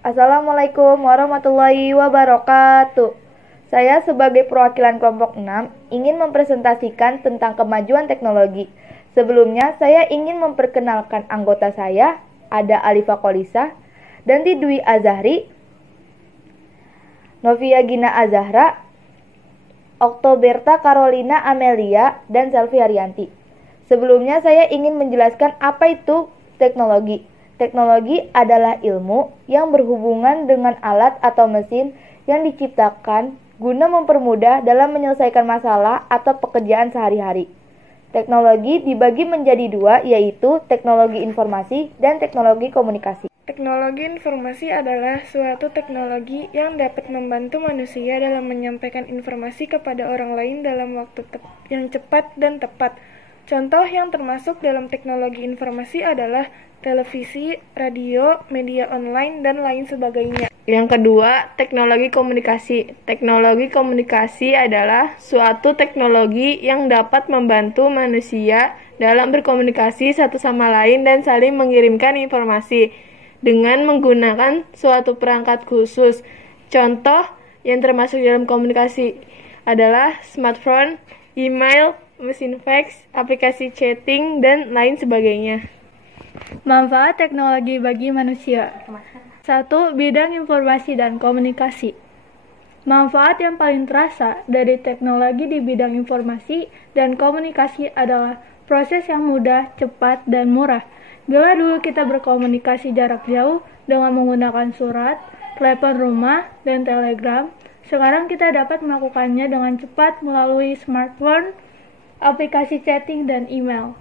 Assalamualaikum warahmatullahi wabarakatuh. Saya sebagai perwakilan kelompok 6 ingin mempresentasikan tentang kemajuan teknologi. Sebelumnya saya ingin memperkenalkan anggota saya, ada Alifa Kolisa, Danti Dwi Azahri, Novia Gina Azahra, Oktoberta Carolina Amelia, dan Selvi Haryanti. Sebelumnya saya ingin menjelaskan apa itu teknologi. Teknologi adalah ilmu yang berhubungan dengan alat atau mesin yang diciptakan guna mempermudah dalam menyelesaikan masalah atau pekerjaan sehari-hari. Teknologi dibagi menjadi dua, yaitu teknologi informasi dan teknologi komunikasi. Teknologi informasi adalah suatu teknologi yang dapat membantu manusia dalam menyampaikan informasi kepada orang lain dalam waktu yang cepat dan tepat. Contoh yang termasuk dalam teknologi informasi adalah televisi, radio, media online, dan lain sebagainya. Yang kedua, teknologi komunikasi. Teknologi komunikasi adalah suatu teknologi yang dapat membantu manusia dalam berkomunikasi satu sama lain dan saling mengirimkan informasi dengan menggunakan suatu perangkat khusus. Contoh yang termasuk dalam komunikasi adalah smartphone, email, mesin fax, aplikasi chatting, dan lain sebagainya. Manfaat teknologi bagi manusia. 1. Bidang informasi dan komunikasi. Manfaat yang paling terasa dari teknologi di bidang informasi dan komunikasi adalah proses yang mudah, cepat, dan murah. Bila dulu kita berkomunikasi jarak jauh dengan menggunakan surat, telepon rumah, dan telegram, sekarang kita dapat melakukannya dengan cepat melalui smartphone, aplikasi chatting, dan email.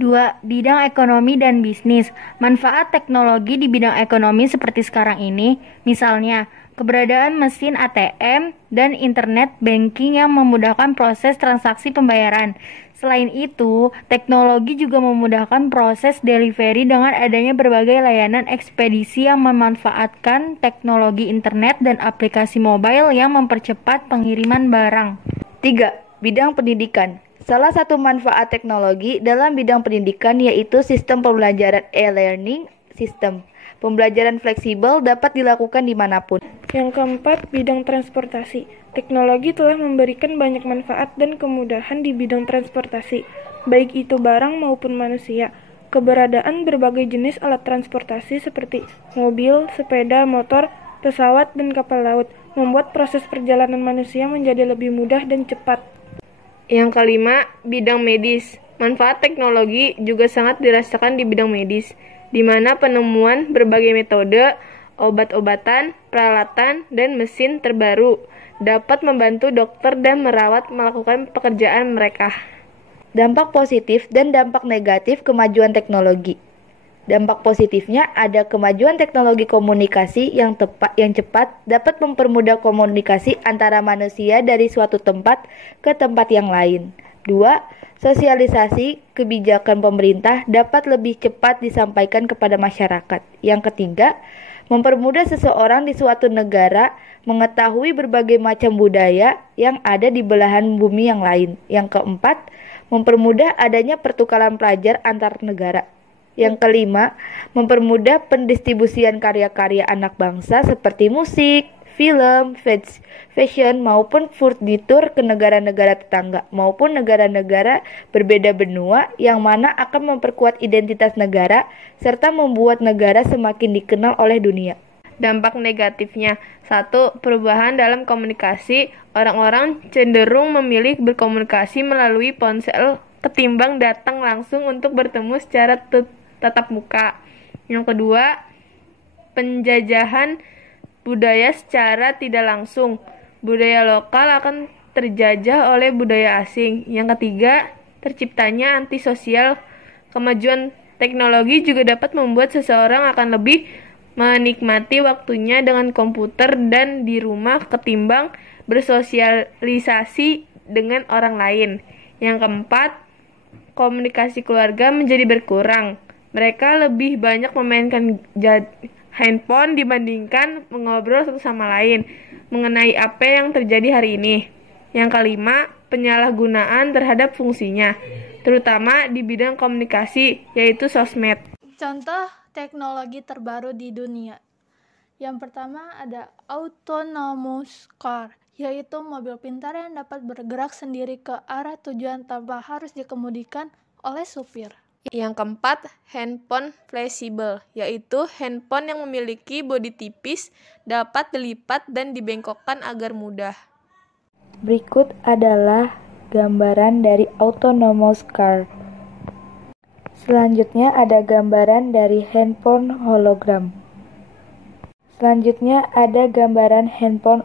2. Bidang ekonomi dan bisnis. Manfaat teknologi di bidang ekonomi seperti sekarang ini, misalnya keberadaan mesin ATM dan internet banking yang memudahkan proses transaksi pembayaran. Selain itu, teknologi juga memudahkan proses delivery dengan adanya berbagai layanan ekspedisi yang memanfaatkan teknologi internet dan aplikasi mobile yang mempercepat pengiriman barang. 3. Bidang pendidikan. Salah satu manfaat teknologi dalam bidang pendidikan yaitu sistem pembelajaran e-learning system. Pembelajaran fleksibel dapat dilakukan dimanapun. Yang keempat, bidang transportasi. Teknologi telah memberikan banyak manfaat dan kemudahan di bidang transportasi, baik itu barang maupun manusia. Keberadaan berbagai jenis alat transportasi seperti mobil, sepeda, motor, pesawat, dan kapal laut membuat proses perjalanan manusia menjadi lebih mudah dan cepat. Yang kelima, bidang medis. Manfaat teknologi juga sangat dirasakan di bidang medis, di mana penemuan berbagai metode, obat-obatan, peralatan, dan mesin terbaru dapat membantu dokter dan merawat melakukan pekerjaan mereka. Dampak positif dan dampak negatif kemajuan teknologi. Dampak positifnya ada kemajuan teknologi komunikasi yang cepat dapat mempermudah komunikasi antara manusia dari suatu tempat ke tempat yang lain. 2. Sosialisasi kebijakan pemerintah dapat lebih cepat disampaikan kepada masyarakat. Yang ketiga, mempermudah seseorang di suatu negara mengetahui berbagai macam budaya yang ada di belahan bumi yang lain. Yang keempat, mempermudah adanya pertukaran pelajar antar negara. Yang kelima, mempermudah pendistribusian karya-karya anak bangsa seperti musik, film, fashion, maupun furnitur ke negara-negara tetangga maupun negara-negara berbeda benua yang mana akan memperkuat identitas negara serta membuat negara semakin dikenal oleh dunia. Dampak negatifnya. 1. Perubahan dalam komunikasi. Orang-orang cenderung memilih berkomunikasi melalui ponsel ketimbang datang langsung untuk bertemu secara tatap muka. Yang kedua, penjajahan budaya secara tidak langsung. Budaya lokal akan terjajah oleh budaya asing. Yang ketiga, terciptanya antisosial. Kemajuan teknologi juga dapat membuat seseorang akan lebih menikmati waktunya dengan komputer dan di rumah ketimbang bersosialisasi dengan orang lain. Yang keempat, komunikasi keluarga menjadi berkurang. Mereka lebih banyak memainkan handphone dibandingkan mengobrol satu sama lain mengenai apa yang terjadi hari ini. Yang kelima, penyalahgunaan terhadap fungsinya, terutama di bidang komunikasi, yaitu sosmed. Contoh teknologi terbaru di dunia. Yang pertama ada autonomous car, yaitu mobil pintar yang dapat bergerak sendiri ke arah tujuan tanpa harus dikemudikan oleh supir. Yang keempat, handphone fleksibel, yaitu handphone yang memiliki bodi tipis, dapat dilipat dan dibengkokkan agar mudah. Berikut adalah gambaran dari autonomous car. Selanjutnya ada gambaran dari handphone hologram. Selanjutnya ada gambaran handphone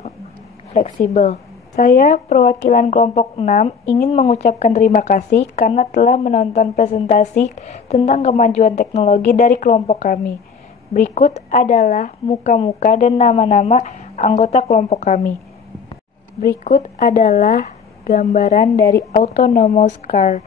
fleksibel. Saya, perwakilan kelompok 6, ingin mengucapkan terima kasih karena telah menonton presentasi tentang kemajuan teknologi dari kelompok kami. Berikut adalah muka-muka dan nama-nama anggota kelompok kami. Berikut adalah gambaran dari autonomous car.